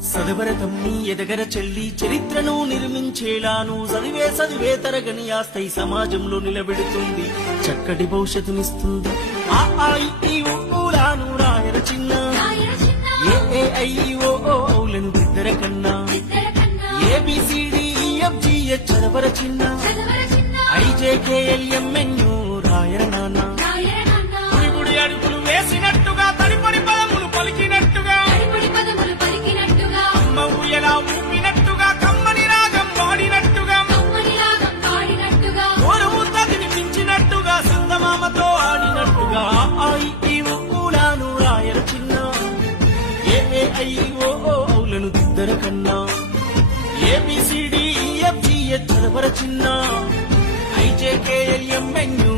సదవర తమ్మి ఎదగర చెల్లి చరిత్రను నిర్మించేలాను చదివే తరగని ఆస్తై సమాజంలో నిలబెడుతుంది చక్కటి భవిష్యత్తునిస్తుంది ఆ ఊలాను రాయర చిన్న ఏఐఓలను ఇద్దర కన్నా ABCDEFGH చదవర చిన్న IJKLMNO రాయర నాన్న గుడి అడుగులు వేసినట్టుగా తడిపడి పదములు పలికినట్టుగా అమ్మ ఊయలా ఊపినట్టుగా కమ్మని రాగం పాడినట్టుగా ఓరముద్ద తినిపించినట్టుగా సందమామతో ఆడినట్టుగా ఊలాను రాయర చిన్న ఏఐఓలను దిద్దర కన్నా ABCDEFGH చదవర చిన్న IJKLMNO